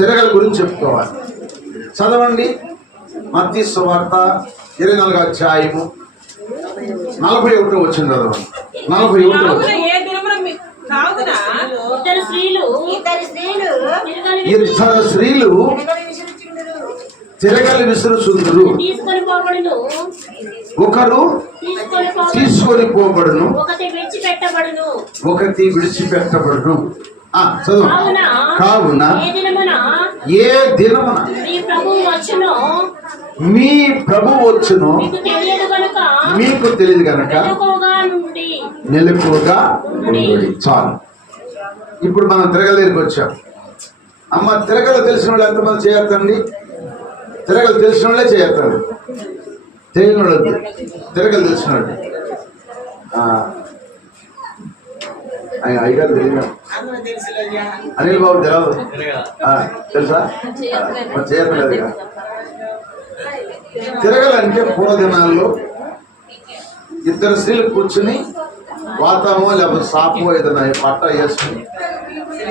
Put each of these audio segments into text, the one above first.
తిరగల గురించి చెప్పుకోవాలి. చదవండి మత్తయి సువార్త 24వ అధ్యాయము 41వ వచనం చదవండి. 41వ వచనం. ఇద్దరు స్త్రీలు తిరగలి విసురుచుందురు, ఒకరు తీసుకొని పోబడును, ఒకటి విడిచిపెట్టబడును. కావున ఏ దినమున మీ ప్రభు వచ్చునో మీకు తెలియదు కనుక మెలకువగా ఉండండి. చాలు. ఇప్పుడు మనం తిరగల దగ్గరికి వచ్చాం. అమ్మ, తిరగలు తెలిసిన వాళ్ళు ఎంతమంది చేయొద్దండి? తిరగలు తెలిసిన వాళ్ళే చేయొద్దండి, తెలియని వాళ్ళు వద్దు. తిరగలు తెలిసిన వాళ్ళు అయ్యారు తెలియదు. అనిల్ బాబు తెలియదు తెలుసా? చేయట్లేదు. తిరగలంటే పూర్వదినాల్లో ఇద్దరు స్త్రీలు కూర్చుని వాతామో లేకపోతే సాపో ఏదైనా పట్ట వేసుకుని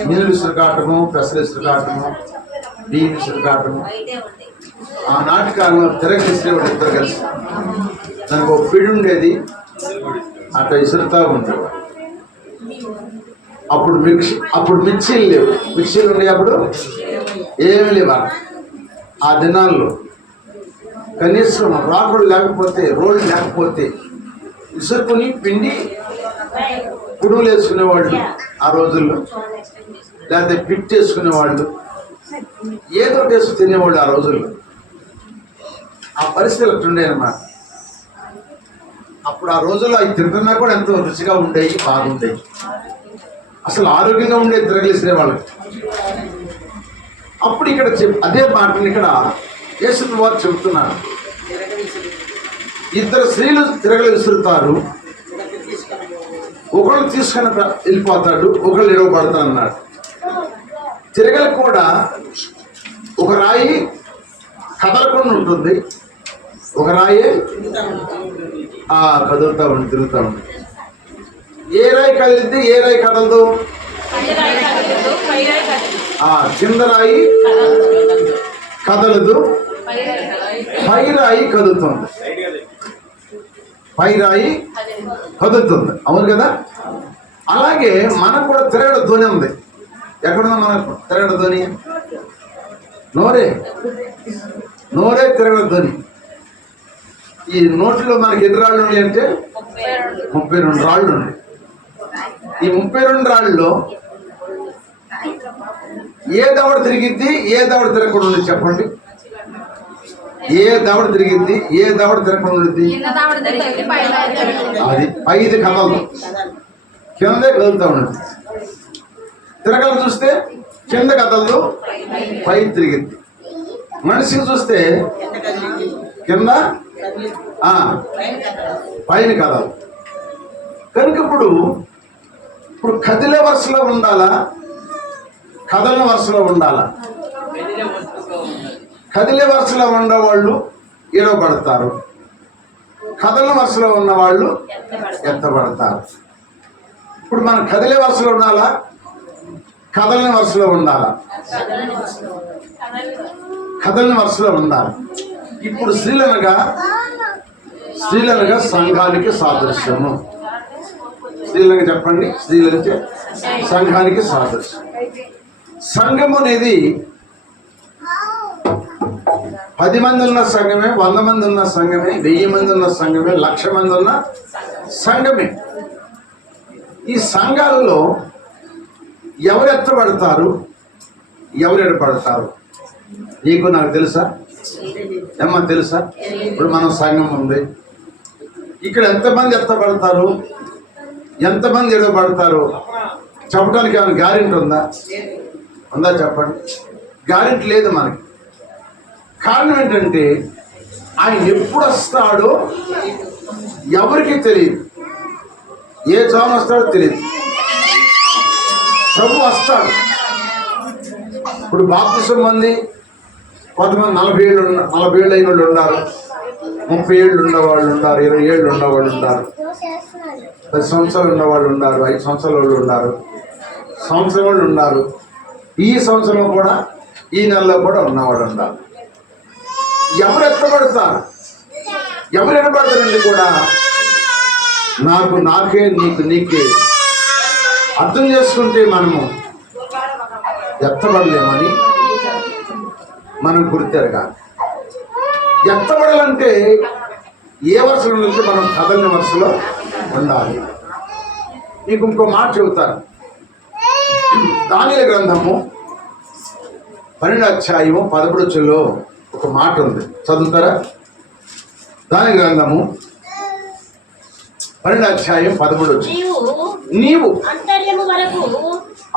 నీళ్ళు ఇసురుకాటము, పెసలు ఇసురుకాటము, బియ్యం ఇసురుకాటము. ఆ నాటకాల్లో తిరగలిసేవాడు ఇద్దరు కలిసి. దానికి ఒక పిడి ఉండేది, అట్లా ఇసురుతా ఉండేవాడు. అప్పుడు మిక్సీలు లేవు. మిక్సీలు ఉండే అప్పుడు ఏమి లేవు. ఆ దినాల్లో కనీసం రాకులు లేకపోతే, రోడ్లు లేకపోతే ఇసురుకుని పిండి పుడుగులు వేసుకునేవాళ్ళు ఆ రోజుల్లో, లేకపోతే పిట్ వేసుకునేవాళ్ళు, ఏదో వేసుకు తినేవాళ్ళు ఆ రోజుల్లో. ఆ పరిస్థితులు అట్టుండే అన్నమాట. అప్పుడు ఆ రోజుల్లో అవి తింటున్నా కూడా ఎంతో రుచిగా ఉండేవి, బాగుండేవి. అసలు ఆరోగ్యంగా ఉండేది తిరగలిసిన వాళ్ళకి. అప్పుడు ఇక్కడ అదే మాటని ఇక్కడ యేసు వారు చెబుతున్నారు. ఇద్దరు స్త్రీలు తిరగలు విసురుతారు, ఒకళ్ళు తీసుకొని వెళ్ళిపోతాడు, ఒకళ్ళు ఇడవబడతాడు అన్నాడు. తిరగలు కూడా ఒక రాయి కదలకుండా ఉంటుంది, ఒక రాయి కదులుతూ ఉంది, తిరుగుతూ ఉంది. ఏ రాయి కదిలిద్ది, ఏ రాయి కదలదు? కింద రాయి కదలదు, పై రాయి కదులుతుంది. పై రాయి కదులుతుంది, అవును కదా? అలాగే మనకు కూడా తిరగడ ధ్వని ఉంది. ఎక్కడుంది మనకు తిరగడ ధ్వని? నోరే తిరగడ ధ్వని. ఈ నోట్లో మనకి ఎన్ని రాళ్ళు ఉన్నాయి అంటే 32 రాళ్ళు ఉన్నాయి. ఈ 32 రాళ్ళలో ఏ దవడ తిరిగిద్ది, ఏ దవడ తిరగకుండా ఉంది చెప్పండి? ఏ దవడ తిరిగిద్ది, ఏ దవడ తిరగకుండా ఉంది? అది పైది కదలదు, కిందే కదులుతూ ఉన్నది. తిరగలు చూస్తే కింద కదలదు, పై తిరిగిద్ది. మనిషిని చూస్తే కింద పైన కదలదు. కనుక ఇప్పుడు కదిలే వరుసలో ఉండాలా, కదలిన వరుసలో ఉండాలా? కదిలే వరుసలో ఉన్నవాళ్ళు ఈడవబడతారు, కదలిన వరుసలో ఉన్నవాళ్ళు ఎత్తబడతారు. ఇప్పుడు మనం కదిలే వరుసలో ఉండాలా, కదలిన వరుసలో ఉండాలా? కదలిన వరుసలో ఉండాలి. ఇప్పుడు స్త్రీలనగా సంఘానికి సాదృశ్యము. స్త్రీలకు చెప్పండి, స్త్రీలంటే సంఘానికి సాదృశ్యం. సంఘం అనేది 10 మంది ఉన్న సంఘమే, 100 మంది ఉన్న సంఘమే, 1000 మంది ఉన్న సంఘమే, 1,00,000 మంది ఉన్న సంఘమే. ఈ సంఘాలలో ఎవరు ఎత్తబడతారు, ఎవరు ఎడబడతారు? నీకు నాకు తెలుసా? ఏమన్నా తెలుసా? ఇప్పుడు మనం సంఘం ఉంది, ఇక్కడ ఎంతమంది ఎత్తబడతారు, ఎంతమంది ఎడబడతారు చెప్పడానికి ఏమైనా గ్యారెంటీ ఉందా? చెప్పండి. గ్యారెంటీ లేదు మనకి. కారణం ఏంటంటే ఆయన ఎప్పుడు వస్తాడో ఎవరికి తెలియదు, ఏ జాము వస్తాడో తెలియదు. ప్రభు వస్తాడు. ఇప్పుడు బాప్తిసం మంది కొంతమంది 40 ఏళ్ళు అయిన వాళ్ళు ఉన్నారు, 30 ఏళ్ళు ఉన్నవాళ్ళు ఉన్నారు, 20 ఏళ్ళు ఉన్నవాళ్ళు ఉన్నారు, 10 సంవత్సరాలు ఉన్నవాళ్ళు ఉన్నారు, 5 సంవత్సరాల వాళ్ళు ఉన్నారు, సంవత్సరం వాళ్ళు ఉన్నారు. ఈ సంవత్సరం కూడా ఈ నెలలో కూడా ఉన్నవాడు ఉండాలి. ఎవరు ఎత్తబడతారు, ఎవరు ఎనబడతారండి కూడా నాకు నాకే నీకు నీకే అర్థం చేసుకుంటే మనము ఎత్తబడలేమని మనం గుర్తెరగాలి. ఎత్తబడాలంటే ఏ వరుసలో ఉంటే మనం కదలని వరుసలో ఉండాలి. మీకు ఇంకో మాట చెబుతాను. దానియేలు గ్రంథము 12వ అధ్యాయము 11 ఒక మాట ఉంది, చదువుతారా? దానియేలు గ్రంథము 12వ అధ్యాయం 11. నీవు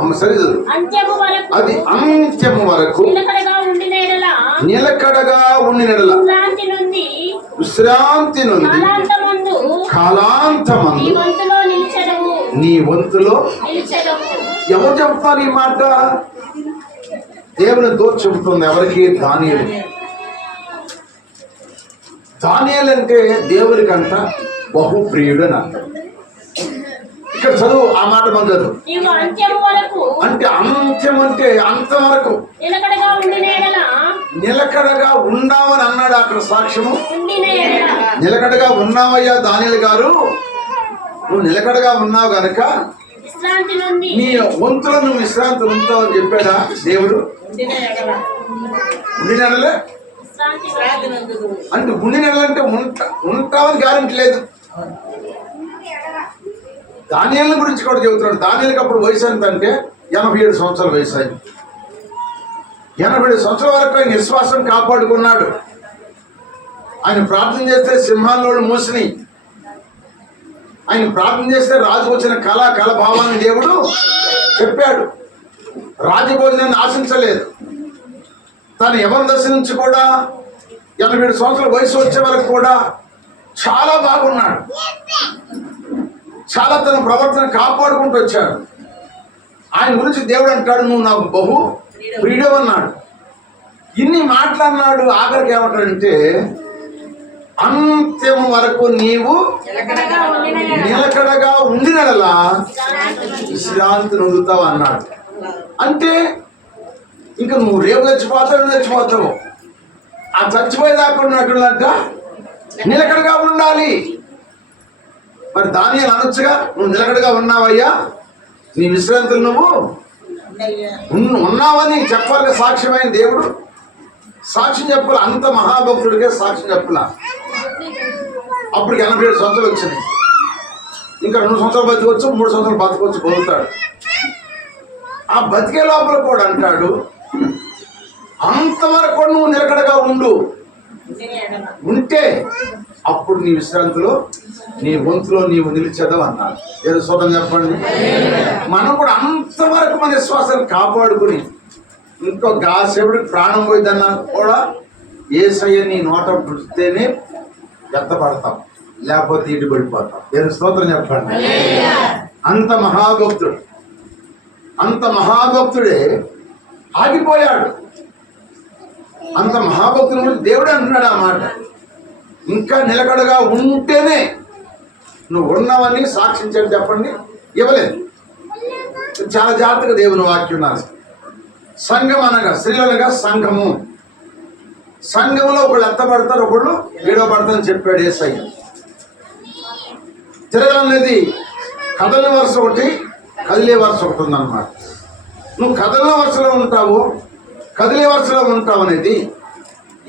అమ్మ సరి అది అంత్యము వరకు నిలకడగా ఉండిన యెడల విశ్రాంతి నుండి కాలాంతమందు నీ వంతులో. ఎవరు చెప్తారు ఈ మాట? దేవుని దూత చెబుతుంది. ఎవరికి? దానియేలు. దానియేలు అంటే దేవునికంట బహుప్రియుడు అని అర్థం. ఇక్కడ చదువు ఆ మాట మన చదువు. అంటే అంత్యం అంటే అంతవరకు నిలకడగా ఉన్నావని అన్నాడు అక్కడ సాక్ష్యము. నిలకడగా ఉన్నావయ్యా దానియేలు గారు, నువ్వు నిలకడగా ఉన్నావు గనక నీ వంతులో నువ్వు విశ్రాంతి ఉంటావు అని చెప్పాడా దేవుడు? ఉండినడలే అంటే ఉండినడంటే ఉంటావని గ్యారెంటీ లేదు. దానియేలు గురించి కూడా చెబుతున్నాడు. దానియేలుకి అప్పుడు వయసు ఎంత అంటే 87 సంవత్సరాల వయసు. ఆయన 87 సంవత్సరాల వరకు ఆయన విశ్వాసం కాపాడుకున్నాడు. ఆయన ప్రార్థన చేస్తే సింహాలను మూసిని, ఆయన ప్రార్థన చేస్తే రాజు వచ్చిన కళ భావాన్ని దేవుడు చెప్పాడు. రాజభోజనాన్ని ఆశించలేదు. తను ఎవరి దశ నుంచి కూడా 87 సంవత్సరాల వయసు వచ్చే వరకు కూడా చాలా బాగున్నాడు. చాలా తన ప్రవర్తన కాపాడుకుంటూ వచ్చాడు. ఆయన గురించి దేవుడు అంటాడు, నువ్వు నాకు బహు ప్రియుడు అన్నాడు. ఇన్ని మాట్లాడినాడు. ఆఖరికి ఏమంటాడంటే అంత్యము వరకు నీవు నిలకడగా ఉండినడలా విశ్రాంతి నొందుతావు అన్నాడు. అంటే ఇంకా నువ్వు రేపు చచ్చిపోతావు. ఆ చచ్చిపోయేదాకా ఉన్నట్టుందంట నిలకడగా ఉండాలి. మరి దానియేలు అనొచ్చుగా, నువ్వు నిలకడగా ఉన్నావయ్యా, నీ విశ్రాంతులు నువ్వు ఉన్నావని చెప్పాలి. సాక్ష్యమైన దేవుడు సాక్ష్యం చెప్పాలి. అంత మహాభక్తుడికే సాక్ష్యం చెప్పాల. అప్పుడు 87 సంవత్సరాలు వచ్చినాయి. ఇంకా 2 సంవత్సరాలు బతికొచ్చు, 3 సంవత్సరాలు బతకొచ్చు, బతుకుతాడు. ఆ బతికే లోపల కూడా అంటాడు, అంతవరకు కూడా నువ్వు నిలకడగా ఉంటే అప్పుడు నీ విశ్రాంతిలో నీ వంతులో నీవు నిలిచేద్దాం అన్నాడు. ఏదో సోదం చెప్పండి. మనం కూడా అంతవరకు మన విశ్వాసాన్ని కాపాడుకుని ఇంకో గాసేపుడికి ప్రాణం పోయిద్దన్నా కూడా యేసయ్య నీ నోట పుడితేనే ఎత్తపడతాం, లేకపోతే ఇటు పడిపోతాం. ఏదో స్తోత్రం చెప్పండి. అంత మహాభక్తుడే ఆగిపోయాడు. అంత మహాభక్తుడు దేవుడే అంటున్నాడు ఆ మాట. ఇంకా నిలకడగా ఉంటేనే నువ్వు ఉన్నావని సాక్షించాడు. చెప్పండి, ఇవ్వలేదు. చాలా జాగ్రత్తగా దేవుని వాక్యం నాది. సంఘం అనగా స్త్రీలనగా సంఘము. సంఘంలో ఒకళ్ళు ఎత్తపడతారు, ఒకళ్ళు విడవబడతారని చెప్పాడు యేసయ్య. తిరగలనేది కదలిన వరుస ఒకటి, కదిలే వరుస ఒకటి ఉందన్నమాట. నువ్వు కదలిన వరుసలో ఉంటావు, కదిలే వరుసలో ఉంటావు అనేది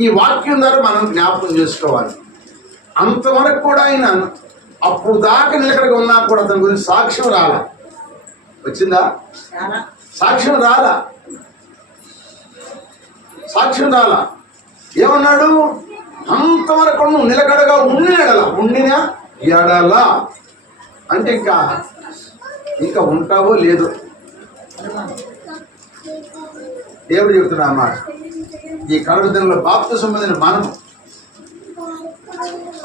ఈ వాక్యం ద్వారా మనం జ్ఞాపకం చేసుకోవాలి. అంతవరకు కూడా ఆయన అప్పుడు దాకా నిలకడగా ఉన్నా కూడా అతని గురించి సాక్ష్యం రాలా. వచ్చిందా? సాక్ష్యం రాలా. ఏమన్నాడు? అంతవరకు నువ్వు నిలకడగా ఉండిన ఎడల అంటే ఇంకా ఉంటావో లేదు. దేవుడు చెబుతున్నా అన్నమాట. ఈ కడపదిలో బాప్తిసం పొందిన మనం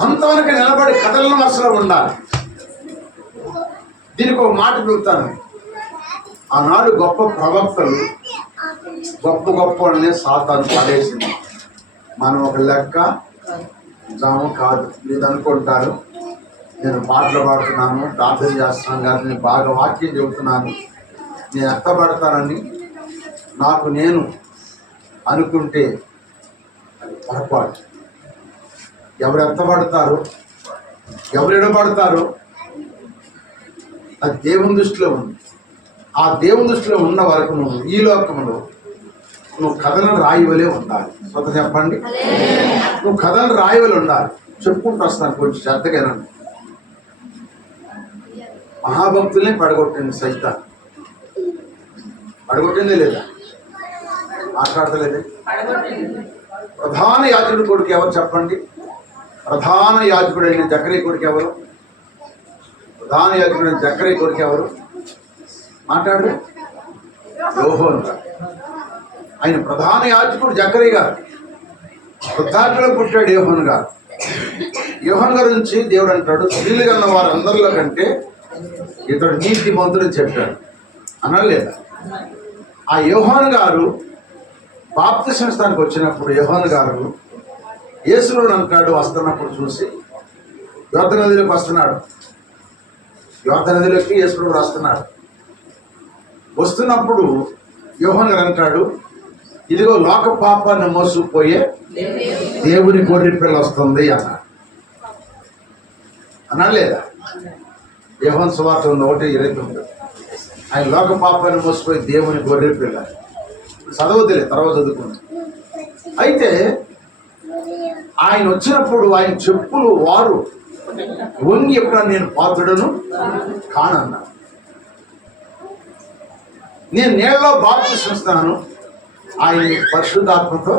అంతవరకు నిలబడి కథలను వరుసలో ఉండాలి. దీనికి ఒక మాట చెబుతాను. ఆనాడు గొప్ప ప్రవక్తలు గొప్ప వాళ్ళనే సాతాను పడేసింది. మనం ఒక లెక్క జాము కాదు. మీరు అనుకుంటారు నేను పాటలు పాడుతున్నాను, ప్రార్థన చేస్తున్నాను కానీ నేను బాగా వాక్యం చెబుతున్నాను, నేను ఎత్తబడతానని నాకు నేను అనుకుంటే అది పొరపాటు. ఎవరు ఎత్తబడతారు, ఎవరు ఎడబడతారు, అది దేవుని దృష్టిలో ఉంది. ఆ దేవుని దృష్టిలో ఉన్న వరకు నువ్వు ఈ లోకంలో నువ్వు కథలను రాయివలే ఉండాలి. స్వత చెప్పండి, నువ్వు కథలను రాయివలే ఉండాలి. చెప్పుకుంటూ వస్తాను, కొంచెం శ్రద్ధగానండి. మహాభక్తుల్ని పడగొట్టింది సైతాన్. పడగొట్టిందే లేదా? మాట్లాడతలేదే? ప్రధాన యాజకుడి కొడుకు ఎవరు చెప్పండి? ప్రధాన యాజకుడైన జకరీ కొడుకు ఎవరు? ప్రధాన యాజకుడైన జకరీ కొడుకు ఎవరు? మాట్లాడు. యోహోను గారు. ఆయన ప్రధాన యాజకుడు జకరీ గారు. వృద్ధాప్యలో పుట్టాడు యోహోను గారు. యోహోను గారి నుంచి దేవుడు అంటాడు, స్త్రీలు కన్న వారందరిలో కంటే ఇతడు నీతిమంతుడని చెప్పాడు. అనలేదా? ఆ యోహాను గారు బాప్తిస్మ స్థానానికి వచ్చినప్పుడు యోహాను గారు యేసును అంటాడు, వస్తున్నప్పుడు చూసి యోర్దాను నదిలోకి వస్తున్నాడు. యోర్దాను నదిలోకి యేసు వస్తున్నాడు. వస్తున్నప్పుడు యోహాను గారు అంటాడు, ఇదిగో లోక పాపాన్ని మోసుకుపోయే దేవుని గొర్రె పిల్ల వస్తుంది అన్నాడు. అనలేదా? యోహాను సువార్త 1:29. ఆయన లోక పాపాన్ని మోసిపోయి దేవుని గొర్రె పిల్ల. చదవద్దులే, తర్వాత చదువుకుంది. అయితే ఆయన వచ్చినప్పుడు ఆయన చెప్పులు వారు వంగి ఎప్పుడు నేను పాత్రుడను కానన్నా. నేను నీళ్ళలో బాప్తిస్మ ఇస్తాను, ఆయన పరిశుద్ధాత్మతో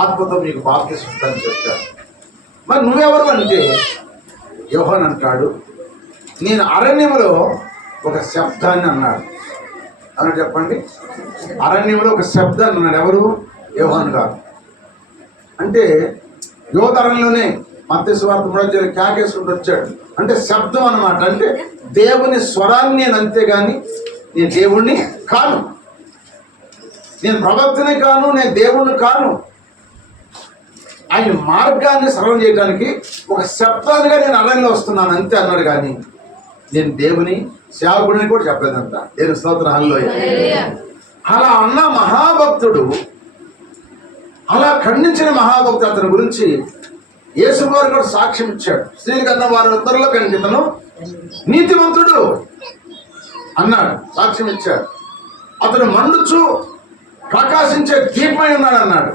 ఆత్మతో మీకు బాప్తిస్మ ఇస్తానని చెప్తాను. మరి నువ్వెవరు అంటే యోహాను అంటాడు, నేను అరణ్యంలో ఒక శబ్దాన్ని అన్నాడు. అన్నాడు చెప్పండి. అరణ్యంలో ఒక శబ్దాన్ని అన్నాడు. ఎవరు? యోహాను గారు. అంటే యోధరణలోనే మత్తయి సువార్త 3 కేకేసుకుంటూ వచ్చాడు. అంటే శబ్దం అన్నమాట. అంటే దేవుని స్వరాన్ని నేను, అంతేగాని నేను దేవుణ్ణి కాను, నేను ప్రవక్తని కాను, నేను దేవుణ్ణి కాను. ఆయన మార్గాన్ని సరళం చేయడానికి ఒక శబ్దాలుగా నేను అరణ్యంలో వస్తున్నాను అంతే అన్నాడు. కానీ నేను దేవుని సేవకుడిని కూడా చెప్పలేదంట. నేను స్తోత్రం హల్లెలూయా. అలా అన్న మహాభక్తుడు, అలా ఖండించిన మహాభక్తుడు, అతని గురించి యేసు వారు కూడా సాక్ష్యం ఇచ్చాడు. స్త్రీలు కన్నా వారందరిలో కంటే ఇతను నీతిమంతుడు అన్నాడు, సాక్ష్యం ఇచ్చాడు. అతను మండుచు ప్రకాశించే దీపమై ఉన్నాడు అన్నాడు,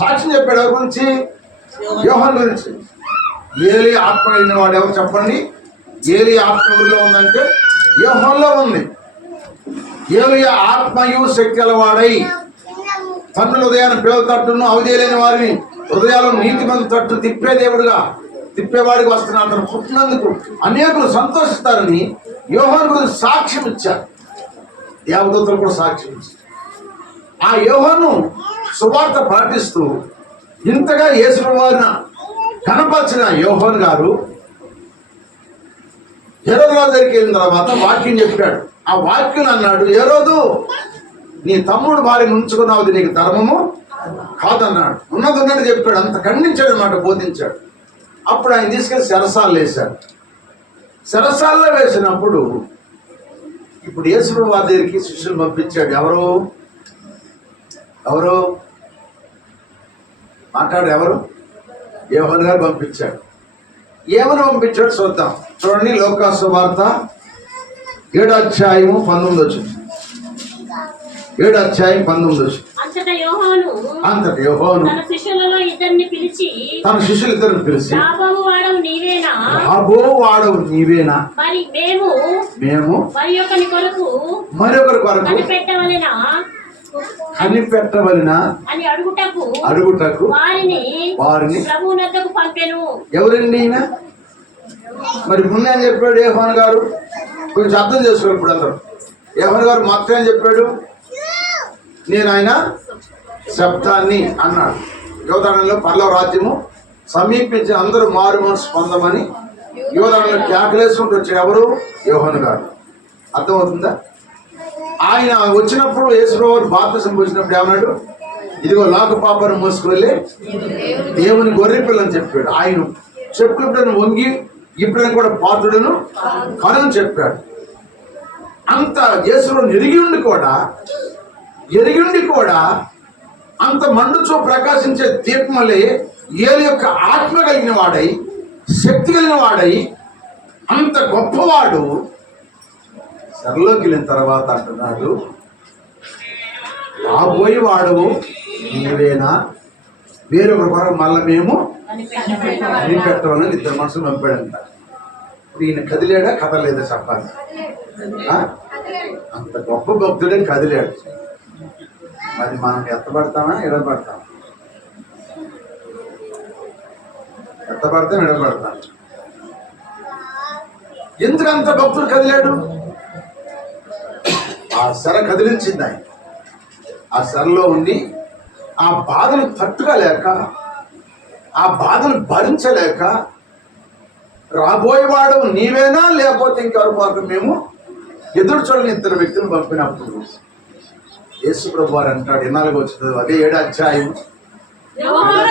సాక్ష్యం చెప్పాడు. ఎవరి గురించి? యోహాను గురించి. ఏలి ఆత్మ అయిన వాడు ఎవరు చెప్పండి? ఏలి ఆత్మ ఊరిలో ఉందంటే యోహానులో ఉంది. ఏలి ఆత్మయు శక్తి గలవాడై తన్నుల ఉదయాన్ని పిల్లల తట్టును అవధేయలేని వారిని హృదయాలను నీతిమంతుల తట్టు తిప్పే దేవుడుగా తిప్పేవాడికి వస్తున్నాడు. అతను పుట్టినందుకు అనేకులు సంతోషిస్తారని యోహాను గురించి సాక్ష్యం ఇచ్చారు. దేవదూతలు కూడా సాక్ష్యం ఇచ్చారు. ఆ యోహాను సువార్త పాటిస్తూ ఇంతగా యేసు వారిని కనపరిచిన యోహాను గారు హేరోదు రాజు దగ్గరికి వెళ్ళిన తర్వాత వాక్యం చెప్పాడు. ఆ వాక్యం అన్నాడు, హేరోదు నీ తమ్ముడు భార్యను ఉంచుకున్నావు, నీకు ధర్మము కాదన్నాడు. ఉన్నట్టు చెప్పాడు. అంత ఖండించాడు అన్నమాట, బోధించాడు. అప్పుడు ఆయన తీసుకెళ్ళి చెరసాలలో వేశాడు. చెరసాలలో వేసినప్పుడు ఇప్పుడు యేసు వారి దగ్గరికి శిష్యులు పంపించాడు. ఎవరు మాట్లాడు? ఎవరు? యోహాను గారు పంపించాడు. ఏమని పంపించాడు చూద్దాం. చూడండి, లూకా సువార్త 7:19. 7:19. అంతటా యోహాను తన శిష్యులలో ఇద్దరిని పిలిచి రాబోవు వాడవు నీవేనా మరి మేము మరొకరి కొరకు కనిపెట్టవలెన అని అడుగుటకు వారిని ప్రభువునొద్దకు పంపెను. ఎవరండి ఈయన? మరి ముందే అని చెప్పాడు యోహాను గారు. కొంచెం అర్థం చేసుకోవాలి ఇప్పుడు అందరూ. యోహాను గారు మొత్తం ఏం చెప్పాడు? నేను ఆయన శబ్దాన్ని అన్నాడు. యోధానంలో పరలోక రాజ్యము సమీపించి అందరూ మారు మనసు పొందమని యోధానంలో కేకలేసుకుంటూ వచ్చాడు. ఎవరు? యోహాను గారు. అర్థమవుతుందా? ఆయన వచ్చినప్పుడు యేసుప్రభువు బాప్తిసం వచ్చినప్పుడు ఏమన్నాడు? ఇదిగో లోక పాపాన్ని మోసుకువెళ్ళి దేవుని గొర్రె పిల్లని చెప్పాడు. ఆయన చెప్పులను వంగి ఇప్పుడైనా కూడా పాత్రుడను కానని చెప్పాడు. అంత యేసులో ఎరిగి ఉండి కూడా అంత మండుచు ప్రకాశించే దీపమలే ఏలి యొక్క ఆత్మ కలిగిన వాడై, శక్తి కలిగిన వాడై, అంత గొప్పవాడు సరలోకి వెళ్ళిన తర్వాత అంటున్నాడు, రాబోయి వాడు నీవేనా, వేరొకరి కొరకు మళ్ళీ మేము కనిపెట్టమని ఇద్దరు మనుషులు పంపాడంట. ఇప్పుడు ఈయన కదిలేడా కదలేదా చెప్పాలి? అంత గొప్ప భక్తుడే కదిలాడు. మరి మనం ఎత్తపడతామా ఎడబడతాం? ఎత్తపడతాం ఎడబడతాం. ఎందుకు అంత భక్తుడు కదిలాడు? ఆ శర కదిలించింది ఆయన. ఆ శరలో ఉండి ఆ బాధను తట్టుకోలేక, ఆ బాధను భరించలేక, రాబోయేవాడు నీవేనా లేకపోతే ఇంకెవరు మాకు మేము ఎదురు చూడని ఇద్దరు వ్యక్తులు పంపినప్పుడు యేసు ప్రభు వారు అంటాడు, 4వ వచనం, అదే 7వ అధ్యాయం. యోహాను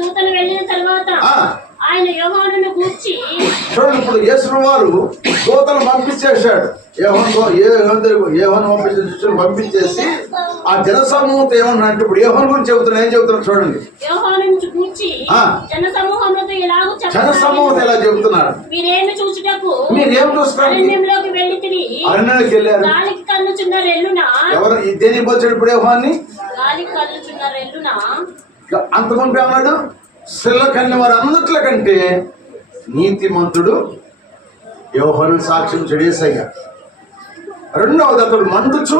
దూతలు వెళ్ళిన తర్వాత ఆయన యోహానును గూర్చి చూడండి. ఇప్పుడు యేసు వారు దూతలు పంపించేశాడు. యోహాను పంపించేసి ఆ జనసమూహంతో ఏమన్నా అంటే, ఇప్పుడు యోహాను గురించి చెబుతున్నా, ఏం చెబుతున్నాడు చూడండి. జనసమూహం ఎలా చెబుతున్నాడు? మీరేమి చూచుటకు అరణ్యంలోకి వెళ్ళారు. గాలికి కన్నుచున్న రెల్లున ఎవరు దేని వచ్చాడు? ఇప్పుడు యోహాన్ని గాలికి కన్నుచున్న రెల్లున అంతమంది అన్నాడు, స్త్రీల కన్య వారు అందట్ల కంటే నీతిమంతుడు యోహాను సాక్ష్యం చెడేసయ్య. రెండవది అతడు మండుచు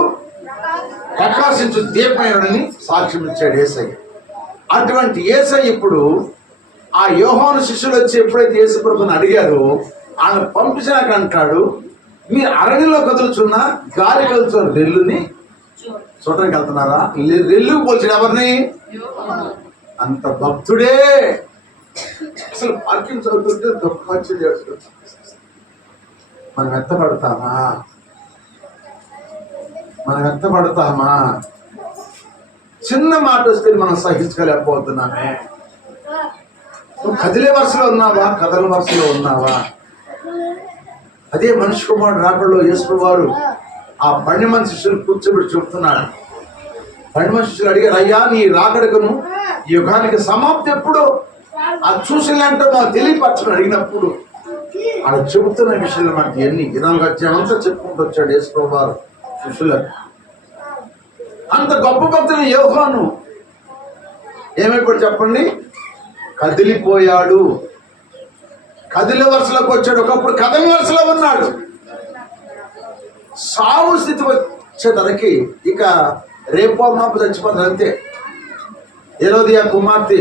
ప్రకాశించు దీపమయుడని సాక్ష్యం ఇచ్చాడు యేసయ్య. అటువంటి యేసయ్య ఇప్పుడు ఆ యోహాను శిష్యులు వచ్చి ఎప్పుడైతే యేసు ప్రభుని అడిగారో ఆయన పంపించాక అంటాడు, మీరు అరణ్యంలో కదులుచున్న గాలి కదులుచున్న రెల్లుని చూడడానికి వెళ్తున్నారా? రెల్లుకు పోల్చిన ఎవరిని? అంత భక్తుడే. అసలు వాక్యం చదువుతుంటే గొప్ప మంచి చేస్తాడు. మనం ఎత్తపడతామా? చిన్న మాట వస్తే మనం సహించుకోలేకపోతున్నామే. నువ్వు కదిలే వరుసలో ఉన్నావా, కథల వరుసలో ఉన్నావా? అదే మనిషి కుమారుడు రాకడలో యేసు వారు ఆ 12 మంది శిష్యులు కూర్చోబెట్టి చెబుతున్నాడు. 12 మంది శిష్యులు అడిగారు, అయ్యా నీ రాకడకును ఈ యుగానికి సమాప్తి ఎప్పుడు? అది చూసినంటే మాకు తెలియపరచని అడిగినప్పుడు అలా చెబుతున్న విషయాలు మనకి ఎన్ని 4 అధ్యాయం అంతా చెప్పుకుంటూ వచ్చాడు యేసు వారు శిష్యులకు. అంత గొప్ప భక్తులు యోహాను ఏమైపోయాడు చెప్పండి? కదిలిపోయాడు. కదిలే వరుసలోకి వచ్చాడు. ఒకప్పుడు కదలి వరుసలో ఉన్నాడు. సావు స్థితి వచ్చేసరికి ఇక రేపో మాపు చచ్చిపోతాడు అంతే. హేరోదియ కుమార్తె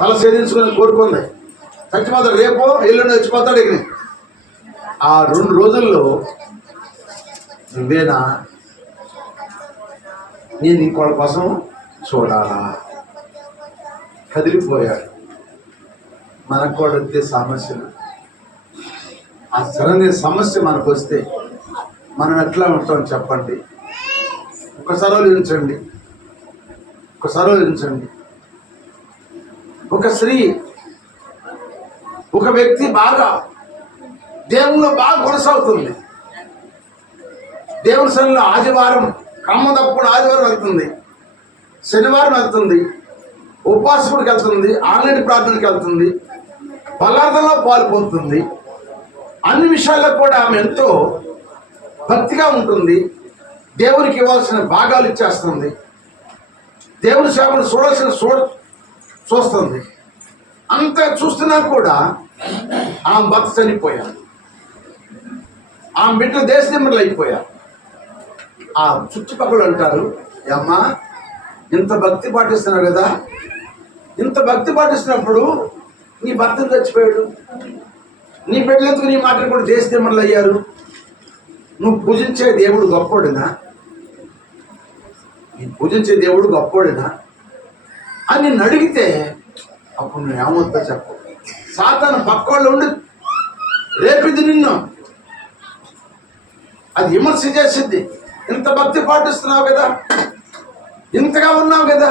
తల సేదించుకుని కోరుకుంది, చచ్చిపోతాడు, రేపో ఎల్లుండి చచ్చిపోతాడు. ఇక ఆ 2 రోజుల్లో నువ్వేనా? నేను ఇంకోళ్ళ కోసం చూడాలా? కదిలిపోయాడు. మనకు కూడా వచ్చే సమస్యలు, ఆ సరైన సమస్య మనకు వస్తే మనం ఎట్లా ఉంటాం చెప్పండి? ఒకసారి ఆలోచించండి. ఒక స్త్రీ, ఒక వ్యక్తి బాగా దేవుల్లో బాగా కొనసాగుతుంది. దేవుని సన్నిధిలో ఆదివారం క్రమం తప్పకుండా ఆదివారం వెళ్తుంది, శనివారం వెళ్తుంది, ఉపవాసకుడికి వెళ్తుంది, ఆన్లైన్ ప్రార్థనకి వెళ్తుంది, పదార్థంలో పాల్పొందుతుంది. అన్ని విషయాల్లో కూడా ఆమె ఎంతో భక్తిగా ఉంటుంది. దేవునికి ఇవ్వాల్సిన భాగాలు ఇచ్చేస్తుంది. దేవుని సేవలు చూడాల్సిన చూస్తుంది. అంతా చూస్తున్నా కూడా ఆమె భర్త చనిపోయారు. ఆమె బిడ్డలు దేశనిమ్మలు అయిపోయారు. ఆ చుట్టుపక్కల అంటారు, అమ్మా ఇంత భక్తి పాటిస్తున్నావు కదా, ఇంత భక్తి పాటిస్తున్నప్పుడు నీ భర్త చచ్చిపోయాడు, నీ బిడ్డలెందుకు నీ మాటలు కూడా దేశనిమ్మలు అయ్యారు, నువ్వు పూజించే దేవుడు గొప్పోడినా, అని నిన్ను అడిగితే అప్పుడు నువ్వు ఏమవుతుందో చెప్పు. సాతాను పక్కోళ్ళు ఉండి రేపిది నిన్ను, అది విమర్శ చేసిద్ది. ఇంత భక్తి పాటిస్తున్నావు కదా, ఇంతగా ఉన్నావు కదా,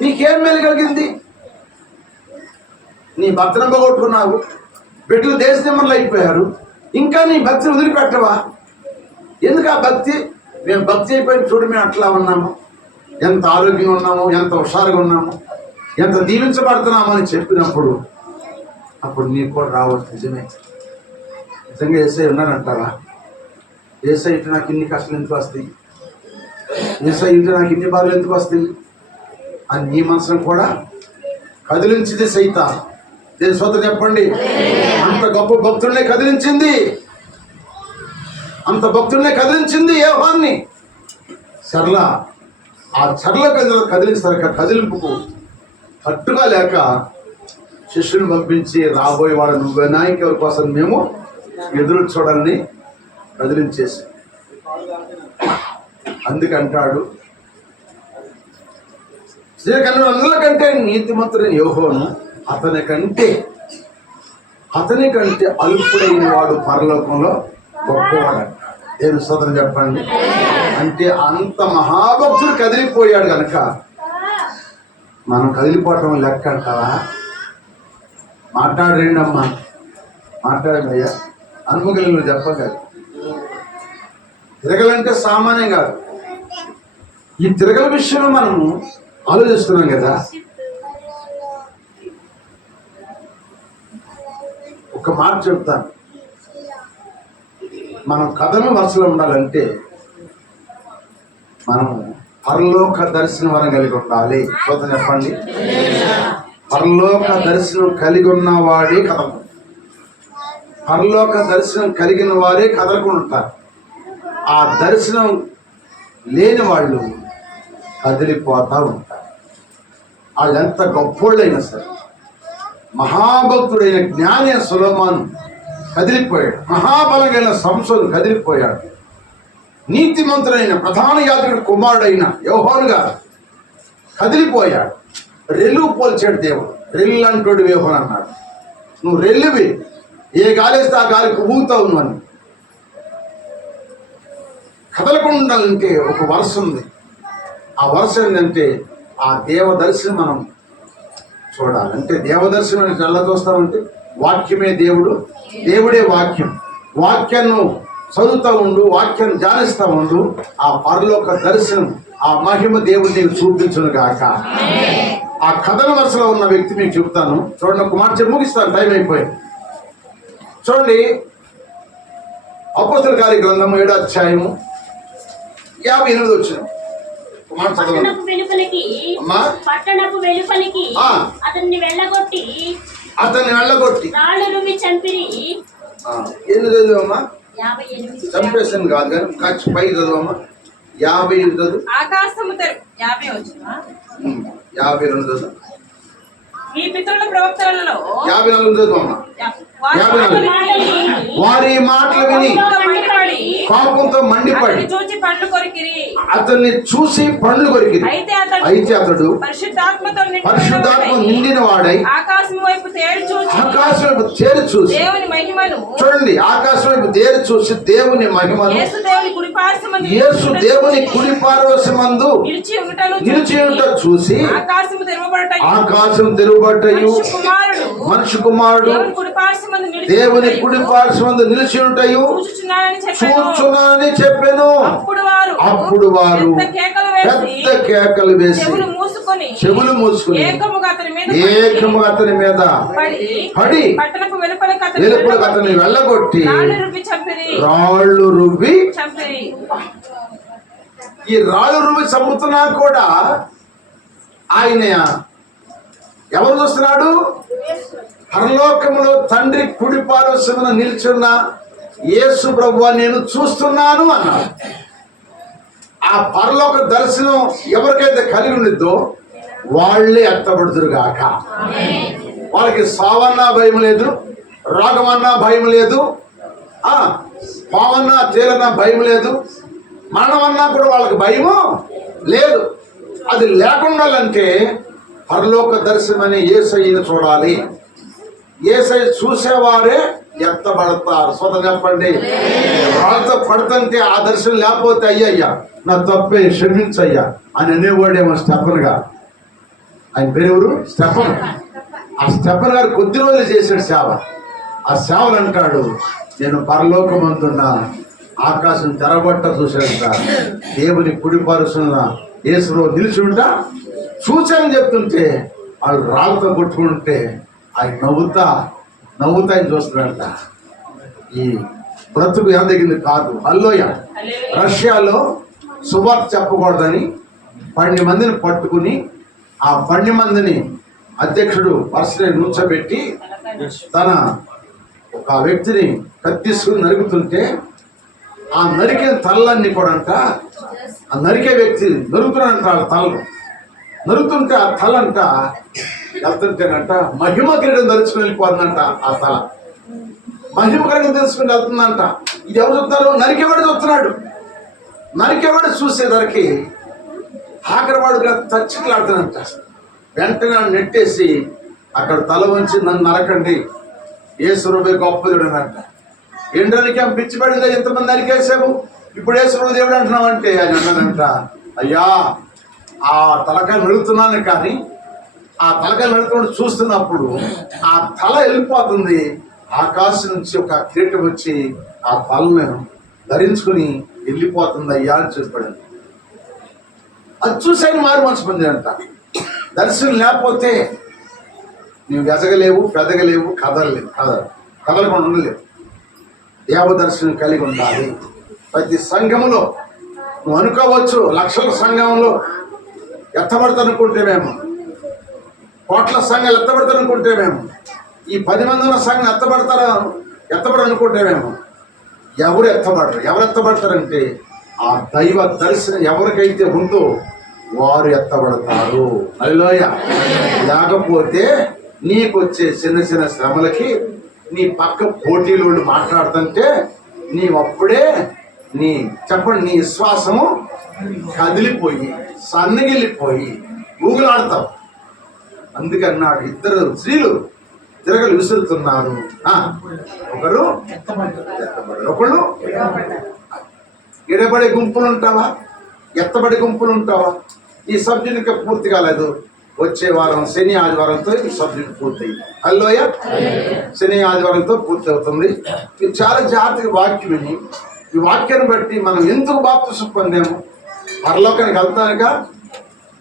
నీకేం మేలు కలిగింది? నీ భర్తను పోగొట్టుకున్నావు, బిడ్డలు దేశనిమ్మలు అయిపోయారు, ఇంకా నీ భక్తిని వదిలిపెట్టవా? ఎందుకు ఆ భక్తి? మేము భక్తి అయిపోయిన చూడు, మేము అట్లా ఉన్నాము, ఎంత ఆరోగ్యంగా ఉన్నాము, ఎంత హుషారుగా ఉన్నాము, ఎంత దీవించబడుతున్నాము అని చెప్పినప్పుడు అప్పుడు నీకు కూడా రావచ్చు. నిజమే, నిజంగా ఏసై ఉన్నానంటారా? ఏసై ఇటు నాకు ఇన్ని కష్టాలు ఎందుకు వస్తాయి, ఏసై ఇటు నాకు ఇన్ని బాధలు ఎందుకు వస్తాయి అని నీ మనసును కూడా కదిలించింది సైతాన్. దేని సోదరు చెప్పండి, అంత గొప్ప భక్తుడినే కదిలించింది, అంత భక్తుడినే కదిలించింది యోహాన్ని. సర్లా ఆ చర్ల కదిలించారు. కదిలింపుకు కట్టుగా లేక శిష్యుని పంపించి రాబోయేవాడు నువ్వేనా, ఇంకెవరి కోసం మేము ఎదురు చూడాలని కదిలించేసి. అందుకంటాడు, అందరికంటే నీతిమంతుడైన యోహోను అతని కంటే అల్పుడైన వాడు పరలోకంలో గొప్పవాడు. ఏం సోదరం చెప్పండి. అంటే అంత మహాభక్తుడు కదిలిపోయాడు కనుక మనం కదిలిపోవటం లెక్క అంటావా? మాట్లాడండి అమ్మా, మాట్లాడమయ్యా. అనుమగలి నువ్వు చెప్పగలరు. తిరగలంటే సామాన్యం కాదు. ఈ తిరగల విషయంలో మనము ఆలోచిస్తున్నాం కదా. ఒక మాట చెప్తాను, మనం కథను వరుసలో ఉండాలంటే మనం పరలోక దర్శనం వరం కలిగి ఉండాలి. చూద్దాం చెప్పండి. పరలోక దర్శనం కలిగి ఉన్నవాడే కథలు, పరలోక దర్శనం కలిగిన వారే కదలకుండా ఉంటారు. ఆ దర్శనం లేని వాళ్ళు కదిలిపోతూ ఉంటారు. వాళ్ళు ఎంత గొప్పోళ్ళైనా సరే. మహాభక్తుడైన జ్ఞాని సొలొమోను కదిలిపోయాడు, మహాబలమైన సంసోను కదిలిపోయాడు, నీతిమంతుడైన ప్రధాన యాజకుడి కుమారుడైన యోహానుగా కదిలిపోయాడు. రెల్లు పోల్చాడు దేవుడు. రెల్లు అంటోడు యోహాను అన్నాడు, నువ్వు రెల్లువి, ఏ గాలేస్తే ఆ గాలికి ఊగుతావు నువ్వు అని. కదలకుండా ఉంటే ఒక వరుస ఉంది. ఆ వరుస ఏంటంటే ఆ దేవ దర్శనం మనం చూడాలి. అంటే దేవదర్శనం ఎలా చూస్తామంటే వాక్యమే దేవుడు, దేవుడే వాక్యం. వాక్యాన్ని చదువుతూ ఉండు, వాక్యాన్ని ధ్యానిస్తూ ఉండు. ఆ పరలోక దర్శనం, ఆ మహిమ దేవుడు నీకు చూపించును గాక. ఆ కథల వరుసలో ఉన్న వ్యక్తి మీకు చెప్తాను. చూడండి, ఒక మాట చెప్పి ముగిస్తాను, టైం అయిపోయింది. చూడండి, అపోస్తలుల కార్య గ్రంథము 7వ అధ్యాయము 58 వచ్చిన పట్టణపు వెలుపలికి అతన్ని వెళ్ళగొట్టి రాళ్ళు రువ్వి చంపిరి. ఎన్ని చదువమ్మా? చంపేసాను కాదు కానీ కాచి పైకి చదువమ్మా. 50 చదువు. 52 చదువు. ఈ పితరుల ప్రవక్తలలో 54 చదువమ్మా. వారి మాటలు విని కోపంతో మండిపడి అతన్ని చూసి పండ్లు కొరికిరి. అయితే అతడు పరిశుద్ధాత్మ నిండిన వాడై ఆకాశం వైపు తేరి చూసి చూడండి, ఆకాశం వైపు తేరి చూసి దేవుని మహిమను, యేసు దేవుని కుడి పార్శ్వమందు నిలిచి ఉంట చూసి ఆకాశం తెరువబట్టయు మనుష్య కుమారుడు దేవుని కుడి పార్శ్వమందు నిలిచి ఉంటయు చూచున్నానని చెప్పెను. అప్పుడు వారు పెద్ద కేకలు వేసి చెవులు మూసుకుని ఏకముగా అతని మీద పడి వెలుపలకు అతన్ని వెళ్ళగొట్టి రాళ్ళు రువ్వి. ఈ రాళ్ళు రువ్వి చంపుతున్నా కూడా ఆయన ఎవరు చూస్తున్నాడు? పరలోకములో తండ్రి కుడి పార్శ్వమున నిల్చున్న యేసు ప్రభువా నేను చూస్తున్నాను అన్నాడు. ఆ పరలోక దర్శనం ఎవరికైతే కలిగి ఉండిద్దో వాళ్ళే ఎత్తబడుదురుగాక. వాళ్ళకి సావన్నా భయం లేదు, రోగమన్నా భయం లేదు, పావన్నా తేలన్నా భయం లేదు, మరణమన్నా కూడా వాళ్ళకి భయము లేదు. అది లేకుండాలంటే పరలోక దర్శనం అనే యేసయ్యను చూడాలి. యేసయ్య చూసేవారే ఎత్తబడతారు. స్వతం చెప్పండి. వాళ్ళతో పడుతుంటే ఆ దర్శనం లేకపోతే అయ్యయ్యా నా తప్పే క్షమించయ్యా అని అనేవాడేమో స్టెఫన్ గారు. ఆయన పేరు ఎవరు? స్టెఫన్. ఆ స్టెఫన్ గారు కొద్ది రోజులు చేశాడు సేవ. ఆ సేవలు అంటాడు, నేను పరలోకమందున్న ఆకాశం తెరబట్ట చూశాడంట. దేవుని కుడిపరుస్తున్న యేసులో నిలిచుంటా చూశాను చెప్తుంటే వాళ్ళు రాళ్ళతో కొట్టుకుంటే ఆయన నవ్వుతా ఆయన చూస్తున్నాడంట. ఈ బ్రతుకు ఎదగింది కాదు. హల్లెలూయా. రష్యాలో సువార్త చెప్పకూడదని 12 మందిని పట్టుకుని ఆ 12 మందిని అధ్యక్షుడు వరుసని నుంచోబెట్టి తన ఒక వ్యక్తిని కత్తిసుకుని నరుకుతుంటే ఆ నరికిన తలలన్నీ కూడా అంట ఆ నరికే వ్యక్తి నరుకుతున్నాడంట. వాళ్ళ తలలు నరుకుతుంటే ఆ తల అంట వెళ్తుంటేనంట మహిమ కిరీటం ధరించుకుని వెళ్ళిపోతుందంట. ఆ తల మహిమ కిరీటం తెలుసుకుని వెళ్తుందంట. ఇది ఎవరు చూస్తారు? నరికేవాడు చూస్తున్నాడు. నరికేవాడు చూసేసరికి ఆఖరివాడు తచ్చికలాడుతానంట. వెంటనే నెట్టేసి అక్కడ తల ఉంచి నన్ను నరకండి, యేసు గొప్పదుడు అంట. ఏంటనికే పిచ్చిపడిందా? ఎంతమంది నరికేసావు, ఇప్పుడు యేసు దేవుడు అంటున్నావు అంటే ఆయన అన్నదంట, అయ్యా ఆ తలకాయ నడుగుతున్నాను కానీ ఆ తలకాయ నడుతున్నట్టు చూస్తున్నప్పుడు ఆ తల వెళ్ళిపోతుంది. ఆకాశం నుంచి ఒక కిరీటం వచ్చి ఆ తలను ధరించుకుని వెళ్ళిపోతుంది అయ్యా అని చెప్పాడు. అది చూసాను మారు మనసు పొందినంట. దర్శనం లేకపోతే నువ్వు ఎదగలేవు, పెదగలేవు, కదలకుండా ఉండలేవు. దేవదర్శనం కలిగి ఉండాలి. ప్రతి సంఘములో నువ్వు అనుకోవచ్చు, లక్షల సంఘంలో ఎత్తబడతానుకుంటే మేము, కోట్ల సంఘాలు ఎత్తబడతానుకుంటే మేము, ఈ 10 మంది ఉన్న సంఘం ఎత్తబడనుకుంటే మేము, ఎవరు ఎత్తబడతారంటే ఆ దైవ దర్శనం ఎవరికైతే ఉందో వారు ఎత్తబడతారు. హల్లెలూయా. లేకపోతే నీకు వచ్చే చిన్న శ్రమలకి నీ పక్క పోటీలు మాట్లాడుతుంటే నీవప్పుడే నీ విశ్వాసము కదిలిపోయి సన్నగిల్లిపోయి ఊగులాడతావు. అందుకన్నాడు, 2 స్త్రీలు తిరగలు విసురుతున్నారు, ఒకరు ఒకళ్ళు ఎడబడే గుంపులు ఉంటావా, ఎత్తబడి గుంపులు ఉంటావా? ఈ సబ్జెక్ట్ ఇంకా పూర్తి కాలేదు. వచ్చే వారం శని ఆదివారంతో ఈ సబ్జెక్ట్ పూర్తయింది. హల్లెలూయా. శని ఆదివారంతో పూర్తి అవుతుంది. ఇది చాలా జాగ్రత్తగా వాక్యం విని ఈ వాక్యాన్ని బట్టి మనం ఎందుకు బాప్తిసం పొందాము, పరలోకానికి వెళ్తానుగా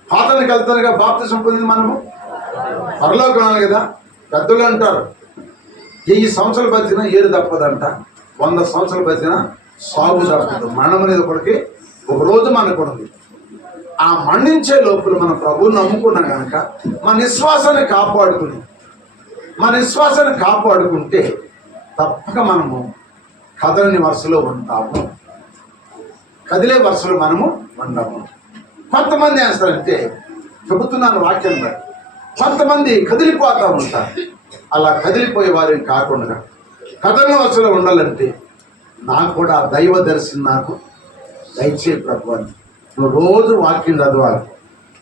పాతానికి వెళ్తానుగా బాప్తిసం పొందింది మనము పరలోకం అనాలి కదా. పెద్దలు అంటారు 1000 సంవత్సరాలు బతికినా ఏరు తప్పదంట, 100 సంవత్సరాలు బతికినా సాగు తప్పదు. మరణం అనేది ఒకటికి ఒక రోజు మనకు ఉంది. ఆ మరణించే లోపల మన ప్రభువుని నమ్ముకున్నాం కనుక మన విశ్వాసాన్ని కాపాడుకుంటే తప్పక మనము కదలని వరుసలో ఉంటాము, కదిలే వరుసలో మనము ఉండము. కొంతమంది వేస్తారంటే చెబుతున్నాను వాక్యం బట్టి, కొంతమంది కదిలిపోతూ ఉంటారు. అలా కదిలిపోయే వారిని కాకుండా కదలని వరుసలో ఉండాలంటే నాకు కూడా దైవ దర్శనం నాకు దయచే ప్రభు అని నువ్వు రోజు వాక్యం చదవాలి.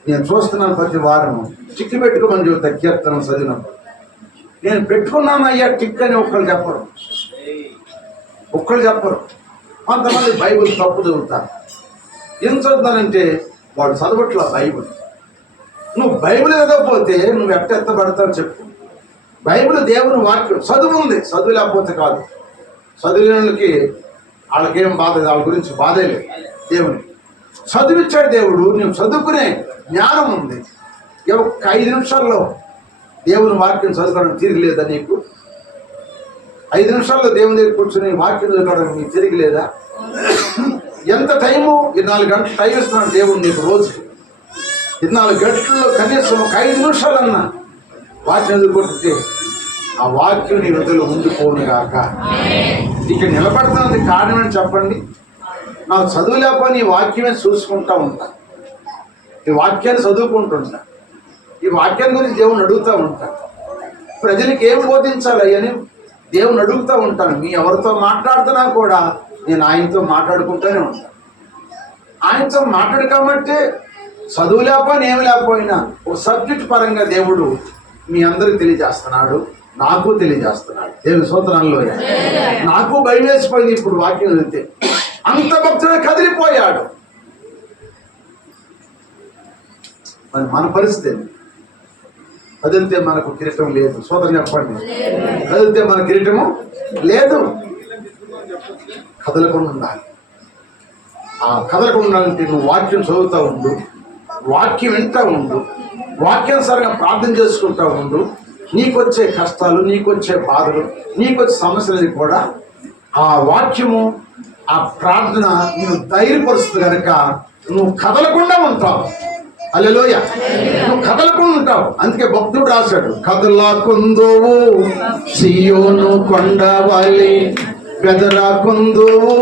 నేను చూస్తున్నాను ప్రతి వారం చిక్కి పెట్టుకోమని చెబుతా. కీర్తనం చదివినప్పుడు నేను పెట్టుకున్నాను అయ్యా టిక్ అని ఒక్కళ్ళు చెప్పరు. కొంతమంది బైబిల్ తప్పు చదువుతారు. ఏం చదువుతానంటే వాడు చదవట్లా బైబిల్. నువ్వు బైబిల్ చదవకపోతే నువ్వు ఎత్తబడతావు చెప్పు. బైబిల్ దేవుని వాక్యం, చదువు ఉంది, చదువు లేకపోతే కాదు. చదివినకి వాళ్ళకేం బాధ, వాళ్ళ గురించి బాధే లేదు. దేవుని చదివిచ్చాడు దేవుడు. నువ్వు చదువుకునే జ్ఞానం ఉంది. ఒక 5 నిమిషాల్లో దేవుని వాక్యం చదువుకోవడం తిరిగి లేదా నీకు? 5 నిమిషాల్లో దేవుని దగ్గర కూర్చొని వాక్యం చదువుకోవడం నీకు తిరిగి లేదా? ఎంత టైము? 24 గంటలు టైం ఇస్తున్నాడు దేవుడు నీకు రోజుకి. 24 గంటల్లో కనీసం ఒక 5 నిమిషాలన్నా వాక్యం చదువుకుంటే ఆ వాక్యం నీ హృదయంలో ఉండిపోను గాక. ఇక్కడ నిలబడుతున్నది కారణం అని చెప్పండి. నాకు చదువు లేకపోతే ఈ వాక్యమే చూసుకుంటా ఉంటా, ఈ వాక్యాన్ని చదువుకుంటుంటా, ఈ వాక్యాన్ని గురించి దేవుని అడుగుతూ ఉంటా. ప్రజలకు ఏం బోధించాలి అని దేవుని అడుగుతూ ఉంటాను. మీ ఎవరితో మాట్లాడుతున్నా కూడా నేను ఆయనతో మాట్లాడుకుంటూనే ఉంటాను. ఆయనతో మాట్లాడు కాబట్టి చదువు లేకపోయినా ఏమి లేకపోయినా ఒక సబ్జెక్ట్ పరంగా దేవుడు మీ అందరికి తెలియజేస్తున్నాడు, నాకు తెలియజేస్తున్నాడు. దేవుని స్తోత్రంలో నాకు భయం వేసిపోయింది ఇప్పుడు వాక్యం చదివితే. అంత భక్తుడు కదిలిపోయాడు. మరి మన పరిస్థితి కదిలితే మనకు కిరీటం లేదు. స్తోత్రం చెప్పండి. కదిలితే మన కిరీటము లేదు. కదలకుండా ఉండాలి. ఆ కదలకుండా ఉంటే నువ్వు వాక్యం చదువుతూ ఉండు, వాక్యం వింటూ ఉండు, వాక్యానుసారంగా ప్రార్థన చేసుకుంటూ ఉండు. నీకొచ్చే కష్టాలు, నీకొచ్చే బాధలు, నీకొచ్చే సమస్యలని కూడా ఆ వాక్యము, ఆ ప్రార్థన నువ్వు ధైర్యపరుస్తుంది కనుక నువ్వు కదలకుండా ఉంటావు. హల్లెలూయా. నువ్వు కదలకుండా ఉంటావు. అందుకే భక్తుడు రాశాడు, కదలకుందువు సియోను కొండ వలె, బెదరకుందువు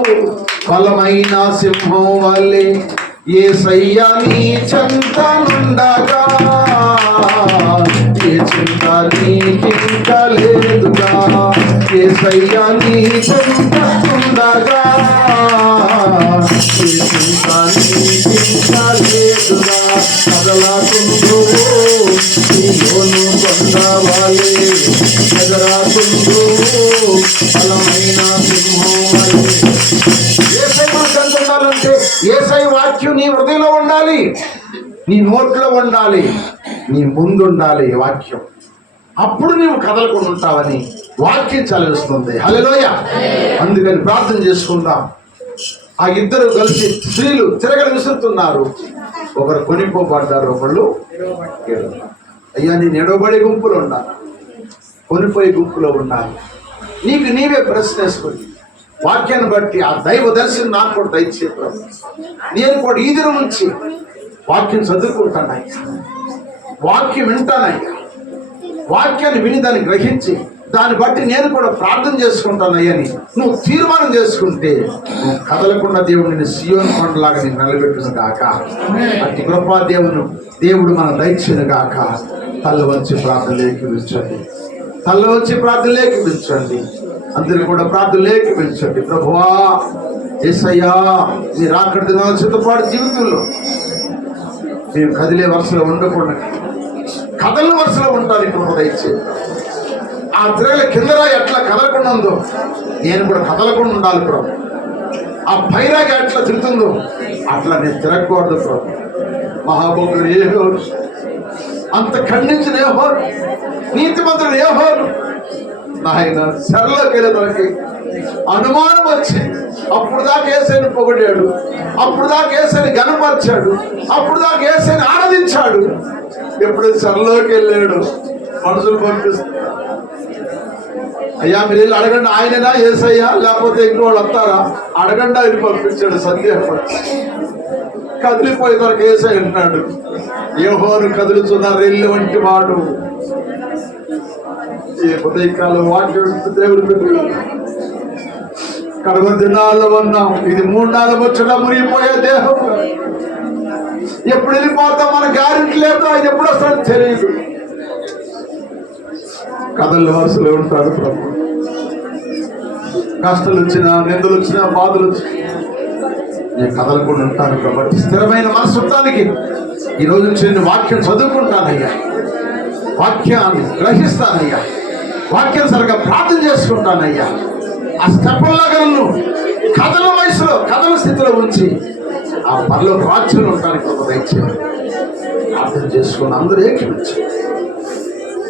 బలమైన సింహం వలె, యేసయ్య నీ చెంత నుండగా ఏ చింత నీకింక లేదుగా, యేసయ్య నీ చెంత ఉండగా ఏ చింత నీకింక లేదుగా. కదలకుందువు సియోను కొండ వలె, బెదరకుందువు బలమైన సింహం వలె. యేసయ్య మనకు ఎంత ఉండాలంటే, యేసయ్య వాక్యం నీ హృదయంలో ఉండాలి, నీ నోట్లో ఉండాలి, నీ ముందు ఉండాలి వాక్యం. అప్పుడు నీవు కదలకుండా ఉంటావని వాక్యం చదివిస్తుంది. హల్లెలూయా. అందుకని ప్రార్థన చేసుకుందాం. ఆ ఇద్దరు కలిసి స్త్రీలు తిరగలు విసురుతున్నారు. ఒకరు కొనిపోబడ్డారు, ఒకళ్ళు ఏడున్నారు. అయ్యా, నేను ఎడబడే గుంపులో ఉన్నాను, కొనిపోయే గుంపులో ఉన్నాను. నీకు నీవే ప్రశ్న వేసుకొని వాక్యాన్ని బట్టి ఆ దైవ దర్శనం నాకు కూడా దయచేయడం. నేను కూడా ఈ దినం నుంచి వాక్యం చదువుకుంటానయ్యా, వాక్యం వింటానయ్యా, వాక్యాన్ని విని దాన్ని గ్రహించి దాన్ని బట్టి నేను కూడా ప్రార్థన చేసుకుంటానయ్యని నువ్వు తీర్మానం చేసుకుంటే నువ్వు కదలకుండా దేవుడిని సియోను కొండలాగా నేను నిలబెట్టును గాక. అట్టి కృపా దేవుడు మన దయచేను గాక. తల్ల వంచి ప్రార్థనలోకి పిలిచండి, తల్ల వంచి ప్రార్థనలోకి పిలిచండి. అందరూ కూడా ప్రార్థనలోకి పిలిచండి. ప్రభువా, యేసయ్యా, మీరు రాకడ దినాల చిత్తపాటు జీవితంలో మేము కదిలే వరుసలో ఉండకుండా కదల వరుసలో ఉంటాను. కృప దయచేయండి. ఆ తిరగల కిందరా ఎట్లా కదలకుండా ఉందో నేను కూడా కదలకుండా ఉండాలి ప్రభు. ఆ పైరాగా ఎట్లా తిరుగుతుందో అట్లా నేను తిరగకూడదు ప్రభు. మహాభక్తుడు యెహోవా, అంత ఖండించిన యెహోవా, నీతిమంతుడు యెహోవా నాయన సెరలోకి వెళ్ళేదానికి అనుమానం వచ్చి అప్పుడు దాకా యేసయ్యను పొగిడాడు, అప్పుడు దాకా యేసయ్యను గణపరిచాడు, అప్పుడు దాకా యేసయ్యను ఆరాధించాడు. ఎప్పుడు సెరలోకి వెళ్ళాడు మనుషులు పంపిస్తారు. అయ్యా, మీరు వెళ్ళి అడగండి, ఆయననా యేసయ్యా లేకపోతే ఇంకోళ్ళు వస్తారా అడగండి. ఆయన పంపించాడు సందేహపడి. కదిలిపోయే తనకు యేసయ్య అంటున్నాడు, యెహోవాను కదులుతున్న రెల్లు వంటి వాడు. ఈ ఉదయకాలం వాక్యం దేవుడు పెట్టాడు. కడవ దినాల్లో ఉన్నాం. ఇది 3 నాలుగు వచ్చడా మురిగిపోయే దేహం. ఎప్పుడు వెళ్ళిపోతాం మన గ్యారెంటీ లేదు. ఆయన ఎప్పుడు వస్తాడో తెలియదు. కథల వరుసలో ఉంటాడు ప్రభు. కష్టాలు వచ్చినా, నిందలు వచ్చినా, బాధలు వచ్చినా నేను కదలకుండా ఉంటాను కాబట్టి స్థిరమైన మనసు ఉండడానికి ఈ రోజు నుంచి నేను వాక్యం చదువుకుంటానయ్యా, వాక్యాన్ని గ్రహిస్తానయ్యా, వాక్యం సరిగా ప్రార్థన చేసుకుంటానయ్యా. ఆ స్టెప్పుల్లాగా నన్ను కథల వయసులో కథల స్థితిలో ఉంచి ఆ పనిలో రాజ్యంలో ఉండడానికి ఒక దయచేయండి. ప్రార్థన చేసుకుని అందరూ ఏకీపించి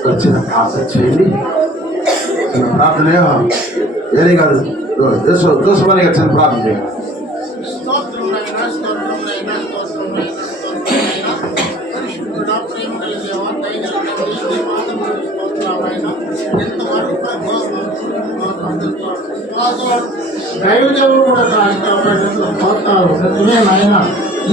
వచ్చిన ప్రార్థన చేయండి. ప్రార్థన ఏది కాదు, దోషమని వచ్చిన ప్రార్థన చేయండి. దైవజనులు కూడా పోతారు. సత్యమే నాయన,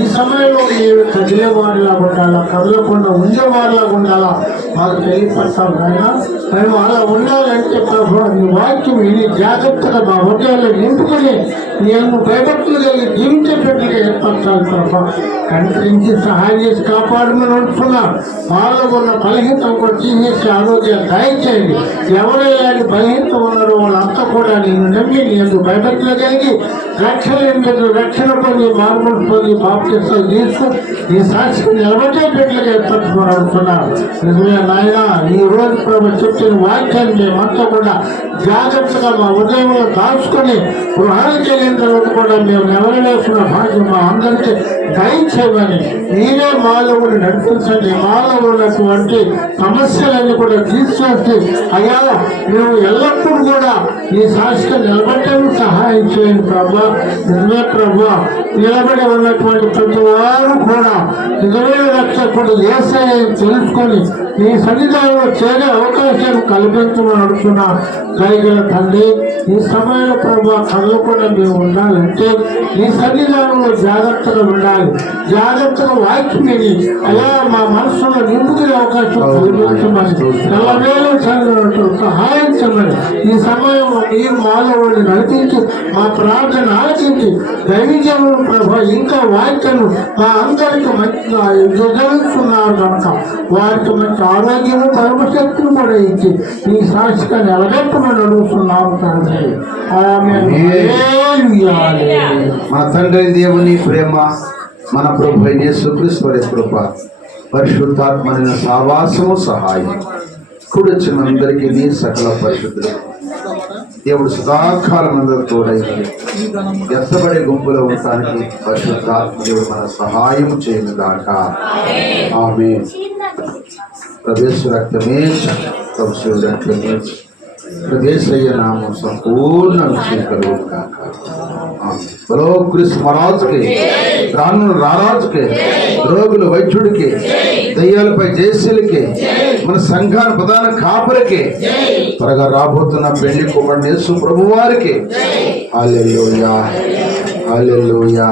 ఈ సమయంలో మీరు కదిలేవారిలాగా ఉండాలా, కదలకుండా ఉండేవారిలాగా ఉండాలా మాకు తెలియపడతాం నాయన. మేము అలా ఉండాలంటే ప్రభు నీ వాక్యం విని జాగ్రత్తగా మా హృదయాల్లో నింపుకొని నేను భయభక్తులు కలిగి జీవించేటట్లుగా ఏర్పరచాలి ప్రభు. కనికరించి సహాయం చేసి కాపాడమని ఉంటున్నా. వాళ్ళలో ఉన్న బలహీనత కూడా తీసేసి ఆరోగ్యాలు దయచేయండి. ఎవరైనా బలహీనత ఉన్నారో వాళ్ళంతా కూడా నేను నమ్మి నేను భయభక్తులు కలిగి రక్షణ పొంది మార్పులు పొంది బాప్తిస్తాలు తీస్తూ ఈ సాక్షిని నిలబడేటట్లుగా ఏర్పరచుకోవాలనుకున్నారు. నిజమే నాయన, ఈ రోజు ప్రభు చెప్పిన వాక్యాన్ని మేమంతా కూడా జాగ్రత్తగా మా ఉదయంలో దాచుకొని గృహానికి వెళ్ళిన తర్వాత కూడా మేము నెవరవేసిన భాగ్యం మా అందరికీ దయచేయమని మీరే మాలో ఉండి నడిపించండి. మాలో ఉన్నటువంటి సమస్యలన్నీ కూడా తీర్చేసి అయ్యా మేము ఎల్లప్పుడూ కూడా ఈ సాక్షిగా నిలబట్టడానికి సహాయం చేయండి ప్రభా. నిజమే ప్రభా, నిలబడి ఉన్నటువంటి ప్రతి వారు కూడా నిజమైన రక్షకుడు యేసయ్యను తెలుసుకొని ఈ సన్నిధానంలో చేరే అవకాశాన్ని కల్పించమని అడుగుతున్నా. దయగల తండ్రి, ఈ సమయంలో ప్రభా కదలకుండా మేము ఉండాలంటే ఈ సన్నిధానంలో జాగ్రత్తగా ఉండాలి. జాగ్రత్తగా వాక్యం విని అలా మా మనసులో నింపుకునే అవకాశం కల్పించమని నల్లవేళ చదివినట్టు సహాయం చేయమని ఈ సమయంలో మీరు మాలో ఉండి నడిపించి మా ప్రార్థన ఆలకించి దైవజనులు ప్రభా ఇంకా వాక్యను మా అందరికి మంచిగా ఎదురుస్తున్నారు కనుక వారికి మంచి ఆరోగ్యము పరమశక్తులు కూడా ఇచ్చి ఈ సాక్షిగా నిలబెట్టమని అడుగుతున్నాము తండ్రి. మన తండ్రి దేవుని ప్రేమ, మన ప్రభు అయిన యేసుక్రీస్తు వారి కృప, పరిశుద్ధాత్మైన సావాసము సహాయం కూడొచ్చిన అందరికీ నీ సకల పరిశుద్ధులు దేవుడు సదాకాలం అందరూ తోడైంది. ఎత్తబడే గుంపులో ఉండటానికి పరిశుద్ధాత్మ దేవుడు మన సహాయం చేయను గాక. ఆమేన్. प्रदेश रक्तमे सबसे रक्तमे प्रदेश नाम संपूर्ण विषय करो बोलो कृष्ण महाराज के రాను రారాజుకే, రోగులు వైద్యుడికి, దయ్యాలపై జయశీలకి, మన సంఘాన్ని ప్రధాన కాపరికి, త్వరగా రాబోతున్న పెళ్లి కుమారుడు యేసు ప్రభువారికి హల్లెలూయా హల్లెలూయా.